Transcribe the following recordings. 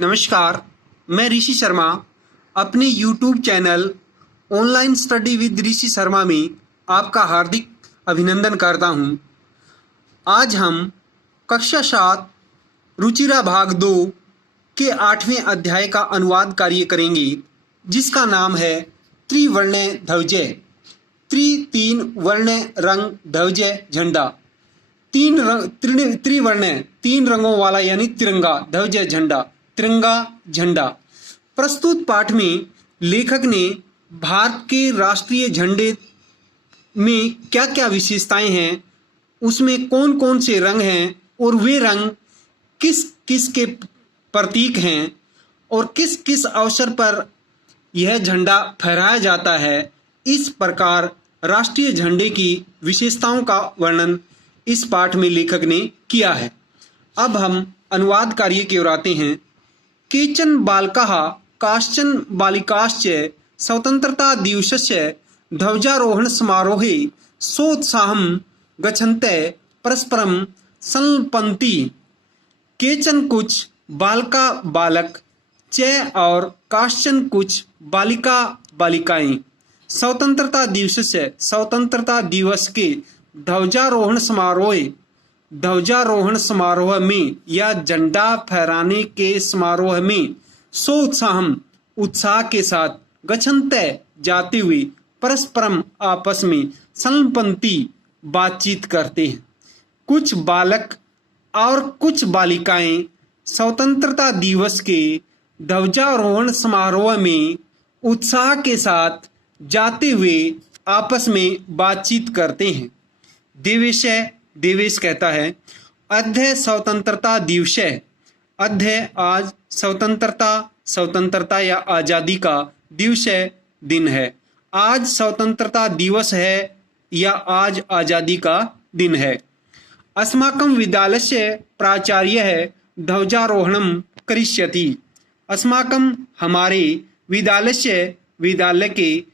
नमस्कार, मैं ऋषि शर्मा अपने YouTube channel online study with Rishi Sharma में आपका हार्दिक अभिनंदन करता हूं। आज हम कक्षा 7 रुचिरा भाग 2 के 8वें अध्याय का अनुवाद कार्य करेंगे, जिसका नाम है त्रिवर्ण ध्वज। तीन वर्ण रंग ध्वज झंडा। त्रिवर्ण तीन रंगों वाला यानी तिरंगा ध्वज झंडा, तिरंगा झंडा। प्रस्तुत पाठ में लेखक ने भारत के राष्ट्रीय झंडे में क्या क्या विशेषताएं हैं, उसमें कौन कौन से रंग हैं और वे रंग किस किस के प्रतीक हैं और किस किस अवसर पर यह झंडा फहराया जाता है, इस प्रकार राष्ट्रीय झंडे की विशेषताओं का वर्णन इस पाठ में लेखक ने किया है। अब हम अनुवाद कार्य की ओर आते हैं। केचन बालकाः काश्चन बालिकाश्च स्वतंत्रता दिवसस्य ध्वजारोहण समारोहे सोत्साहं गच्छन्तः परस्परं संलपन्ति। केचन कुछ बालका बालक च और काश्चन कुछ बालिका बालिकाएं स्वतंत्रता दिवस के ध्वजारोहण समारोह में या झंडा फहराने के समारोह में सोत्साहम उत्साह के साथ गच्छन्तः जाते हुए परस्परम आपस में संलपन्ति बातचीत करते हैं। कुछ बालक और कुछ बालिकाएं स्वतंत्रता दिवस के ध्वजारोहण समारोह में उत्साह के साथ जाते हुए आपस में बातचीत करते हैं। देवेश कहता है, अद्य स्वतंत्रता दिवस। अद्य आज स्वतंत्रता या आज़ादी का दिवस दिन है। आज स्वतंत्रता दिवस है या आज आज़ादी का दिन है। अस्माकं विद्यालयस्य प्राचार्यः ध्वजारोहणं करिष्यति। अस्माकं हमारे विद्यालय के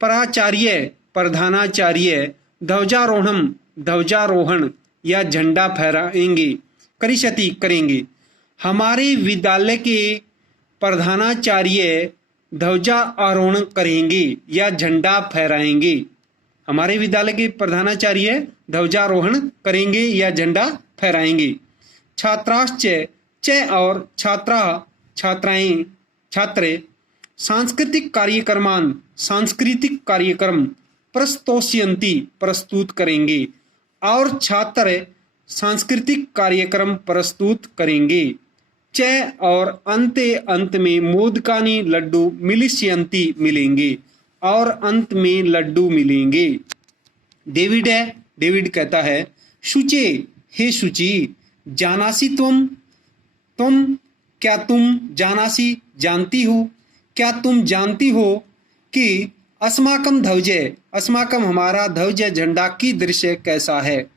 प्रधानाचार्य ध्वजारोहण या झंडा फहराएंगे, करेंगे। हमारे विद्यालय के प्रधानाचार्य ध्वजारोहण करेंगे या झंडा फहराएंगे। हमारे विद्यालय के प्रधानाचार्य ध्वजारोहण करेंगे या झंडा फहराएंगे। छात्राश्च च और छात्र सांस्कृतिक कार्यक्रम प्रस्तुत करेंगे और छात्र सांस्कृतिक कार्यक्रम प्रस्तुत करेंगे। च और अंत में मोदकानि लड्डू मिलिष्यन्ति मिलेंगे और अंत में लड्डू मिलेंगे। डेविड कहता है, शुचे हे शुचि, जानासी तुम क्या तुम जानासी जानती हो, क्या तुम जानती हो कि अस्माकम हमारा ध्वज झंडा की दृश्य कैसा है।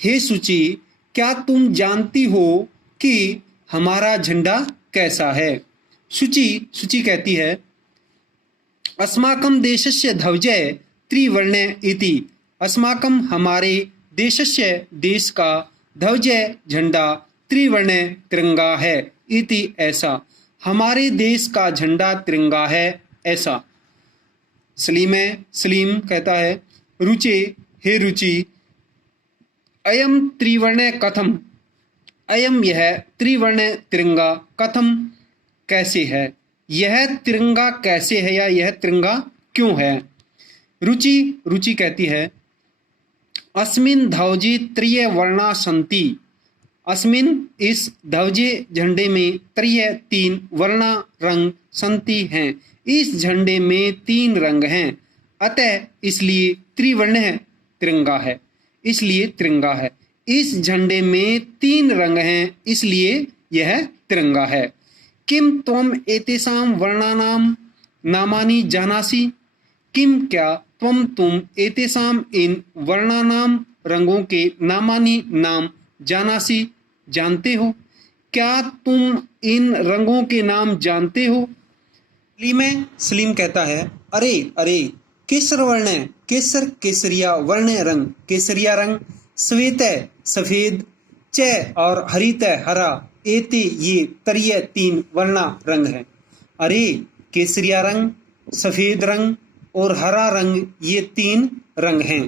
हे शुचि, क्या तुम जानती हो कि हमारा झंडा कैसा है। शुचि कहती है, अस्माकं देशस्य ध्वज त्रिवर्ण इति। अस्माकं हमारे देश का ध्वज झंडा त्रिवर्ण तिरंगा है। इति ऐसा, हमारे देश का झंडा तिरंगा है ऐसा। सलीम कहता है, रुचे हे रुचि, अयम त्रिवर्ण कथम। अयम यह त्रिवर्ण तिरंगा कथम कैसे है, यह तिरंगा कैसे है या यह तिरंगा क्यों है। रुचि कहती है, अस्मिन् ध्वजे त्रय वर्णा सन्ति। अस्मिन् इस ध्वजे झंडे में तीन वर्णा रंग सन्ति हैं, इस झंडे में 3 रंग हैं। अतः इसलिए त्रिवर्ण तिरंगा है, इसलिए तिरंगा है। इस झंडे में 3 रंग हैं, इसलिए यह तिरंगा है। किम त्वम एतेषां वर्णानां नामानि जानासि। किम क्या तुम एतेषां इन वर्णानां रंगों के नामानि नाम जानासि जानते हो। क्या तुम इन रंगों के नाम जानते हो। सलीम कहता है, अरे केसर वर्ण, केसरिया वर्ण रंग, केसरिया रंग। श्वेत सफेद, च और हरित हरा, एते ये तरीय तीन वर्णा रंग हैं। अरे केसरिया रंग, सफेद रंग और हरा रंग ये तीन रंग हैं।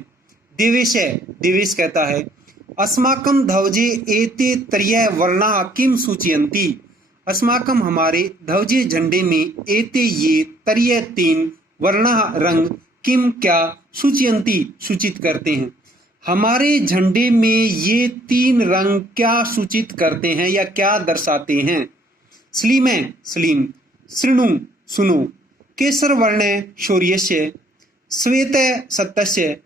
देवेश है, देवेश कहता है अस्माकं ध्वजे एते तरीय वर्णा किम सूचयन्ति। अस्माकं हमारे ध्वजे झंडे में एते ये तरीय तीन वर्णा रंग किम क्या सूचयन्ति सूचित करते हैं। हमारे झंडे में ये तीन रंग क्या सूचित करते हैं या क्या दर्शाते हैं। स्लीम है, स्लीम। शृणु सुनो। केसर वर्ण शौर्यस्य, श्वेत सत्यस्य,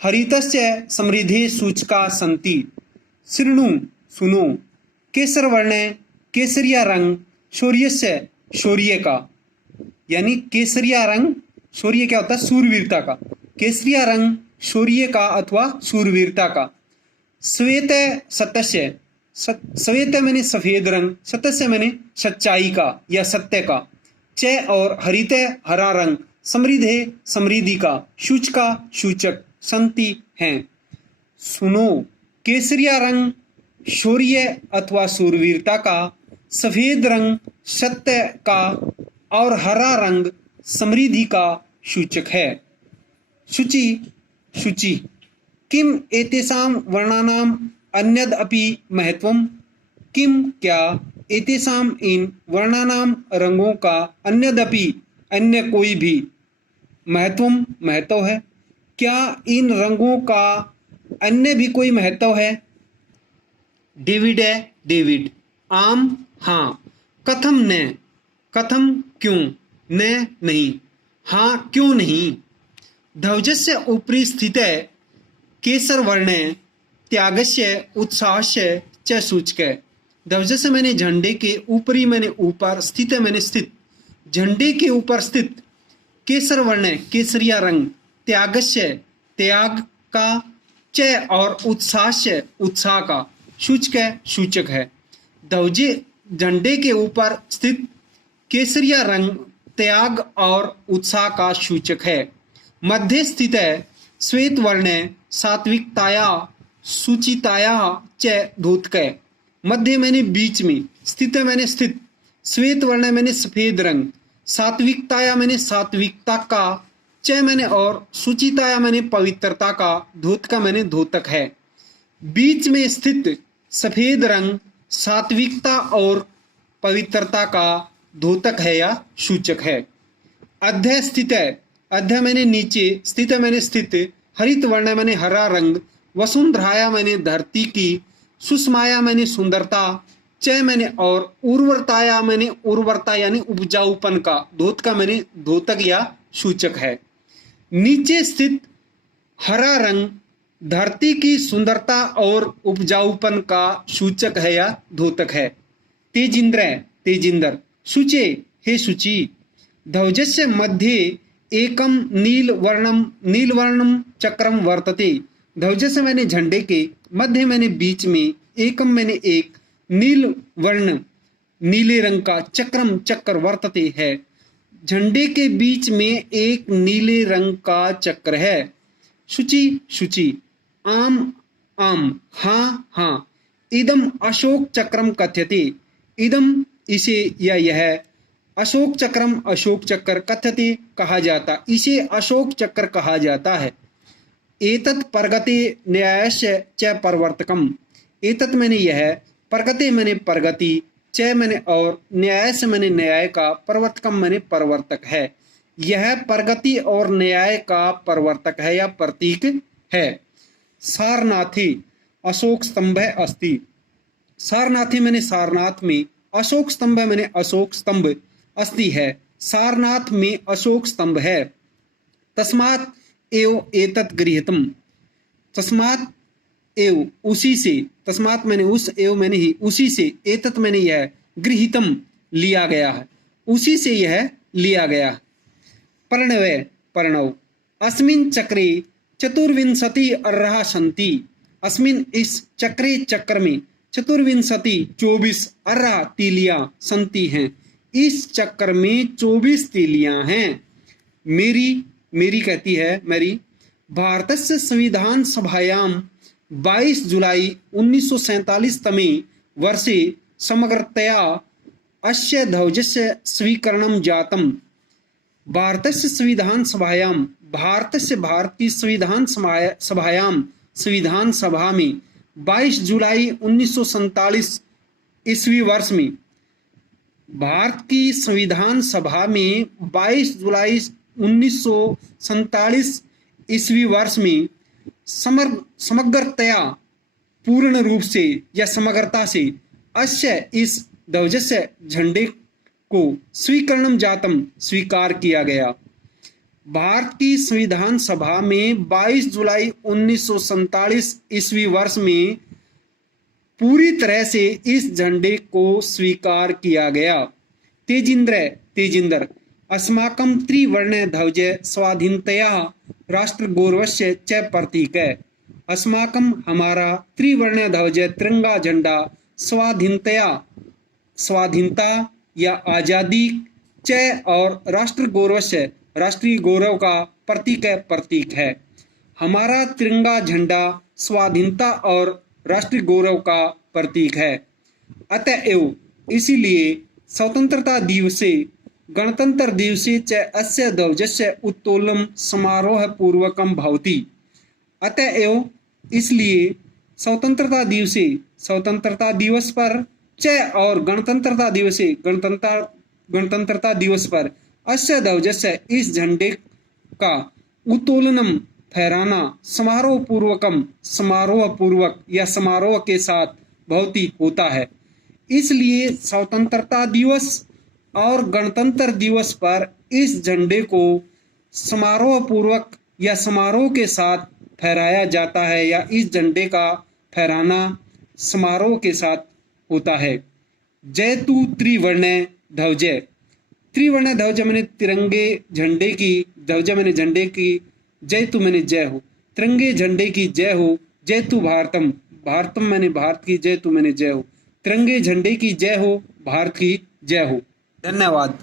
हरितस्य समृद्धे सूचका सन्ति। शृणु सुनो। केसर वर्ण केसरिया रंग, शौर्यस्य शौर्य का, यानी केसरिया रंग शौर्य क्या होता है, सूरवीरता का। केसरिया रंग शौर्य का अथवा सूरवीरता का। श्वेत सत्यस्य, श्वेत मैंने सफेद रंग, सत्यस्य मैंने सच्चाई का या सत्य का। च और हरित हरा रंग, समृद्धे समृद्धि का, सूचका सूचक, संति हैं। सुनो। केसरिया रंग शौर्य अथवा सूरवीरता का, सफेद रंग सत्य का और हरा रंग समृद्धि का सूचक है। शुचि शुचि। किम एतेषां वर्णानाम अन्यद अपि महत्वम। किम क्या एतेषां इन वर्णानाम रंगों का अन्यदपि अन्य कोई भी महत्वम महत्व है। क्या इन रंगों का अन्य भी कोई महत्व है। डेविड है, डेविड। आम हाँ। कथम न, कथम क्यों, न नहीं, हाँ क्यों नहीं। ध्वजस्य उपरि स्थित केसर वर्ण त्यागस्य उत्साहस्य च सूचक। ध्वजस्य मैंने झंडे के ऊपरी मैंने ऊपर, स्थित मैंने स्थित, झंडे के ऊपर स्थित केसर वर्ण केसरिया रंग, त्यागस्य त्याग का, च और उत्साहस्य उत्साह का, सूचक सूचक है। ध्वजे झंडे के ऊपर स्थित केसरिया रंग त्याग और उत्साह का सूचक है। मध्य स्थित है श्वेत वर्ण सात्विकताया सुचिताया च धोतक। मध्य मैंने बीच में, स्थित मैंने स्थित, श्वेत वर्ण मैंने सफेद रंग, सात्विकताया मैंने सात्विकता का, च मैंने और सुचिताया मैंने पवित्रता का, धोतक मैंने धोतक है। बीच में स्थित सफेद रंग सात्विकता और पवित्रता का धोतक है या सूचक है। अध्य स्थित है, अध्य मैंने नीचे, स्थित मैंने स्थित, हरित वर्ण मैंने हरा रंग, वसुंधराया मैंने धरती की, सुषमाया मैंने सुंदरता, च मैंने और उर्वरताया मैंने उर्वरता यानी उपजाऊपन का, धोतक मैंने धोतक या सूचक है। नीचे स्थित हरा रंग धरती की सुंदरता और उपजाऊपन का सूचक है या धोतक है। तेजिंद्र है, तेजिंद्र। शुचे हे शुचि। ध्वजस्य मध्ये एकम नीलवर्णम चक्रम वर्तते। ध्वजस्य मैंने झंडे के, मध्य मैंने बीच में, एकम मैंने एक, नील वर्ण नीले रंग का, चक्रम चक्र वर्तते है। झंडे के बीच में एक नीले रंग का चक्र है। शुचि शुचि। आम आम, हाँ हाँ। इदम अशोक चक्रम कथ्यते। इदम इसे या यह, अशोक चक्रम अशोक चक्र, कथ्यते कहा जाता, इसे अशोक चक्र कहा जाता है। एतत् परगते न्यायस्य च प्रवर्तकम। एतत् मैंने यह, परगते मैंने प्रगति, च मैंने और, न्यायस्य मैंने न्याय का, प्रवर्तकम मैंने प्रवर्तक है। यह प्रगति और न्याय का प्रवर्तक है या प्रतीक है। सारनाथी अशोक स्तंभ अस्ति। सारनाथी मैंने सारनाथ में, अशोक स्तंभ मैंने अशोक स्तंभ अस्ति है, सारनाथ में अशोक स्तंभ है। तस्मात् एव एतत् गृहीतम। तस्मात् एव उसी से, तस्मात् मैंने उस, एव मैंने ही, उसी से, एतत् मैंने यह, गृहीतम लिया गया है, उसी से यह लिया गया। प्रणव प्रणव। अस्मिन् चक्रे चतुर्विंशति अर्हा सन्ति। अस्मिन् इस चक्रे चक्र में, चतुर्विंशति 24 अर्हा तीलियां सन्ति हैं। इस चक्र में 24 तीलियां हैं। मेरी, मेरी कहती है मेरी, भारतस्य संविधान सभायां 22 जुलाई 1947 तमे वर्षे समग्रतया अस्य ध्वजस्य स्वीकरणं जातम्। भारतीय संविधान सभा में 22 जुलाई 1947 ईस्वी वर्ष में भारत की संविधान सभा में 22 जुलाई 1947 ईस्वी वर्ष में समग्रतया पूर्ण रूप से या समग्रता से अस्य इस ध्वजस्य झंडे को स्वीकरणम जातम स्वीकार किया गया। भारत की संविधान सभा में 22 जुलाई 1947 ईस्वी वर्ष में पूरी तरह से इस झंडे को स्वीकार किया गया। तेजिंद्र अस्माकं त्रिवर्ण ध्वज स्वाधीनतया राष्ट्र गौरवस्य च प्रतीक है। अस्माकं हमारा त्रिवर्ण ध्वज तिरंगा झंडा स्वाधीनता या आजादी च और राष्ट्र गौरवस्य राष्ट्रीय गौरव का प्रतीक है। हमारा तिरंगा झंडा स्वाधीनता और राष्ट्रीय गौरव का प्रतीक है। अतएव इसीलिए स्वतंत्रता दिवसे गणतंत्र दिवसे च अस्य ध्वजस्य उत्तोलनं समारोह पूर्वकं भवति। अतएव इसलिए स्वतंत्रता दिवस पर च और गणतंत्रता दिवस पर अस्य ध्वजस्य इस झंडे का उत्तोलनम फहराना समारोह पूर्वक या समारोह के साथ भौतिक होता है। इसलिए स्वतंत्रता दिवस और गणतंत्र दिवस पर इस झंडे को समारोह पूर्वक या समारोह के साथ फहराया जाता है या इस झंडे का फहराना समारोह के साथ होता है। जयतु त्रिवर्ण ध्वज मैंने तिरंगे झंडे की, ध्वज मैंने झंडे की, जयतु मैंने जय हो, तिरंगे झंडे की जय हो। जयतु भारतम मैंने भारत की, जयतु मैंने जय हो, तिरंगे झंडे की जय हो, भारत की जय हो। धन्यवाद।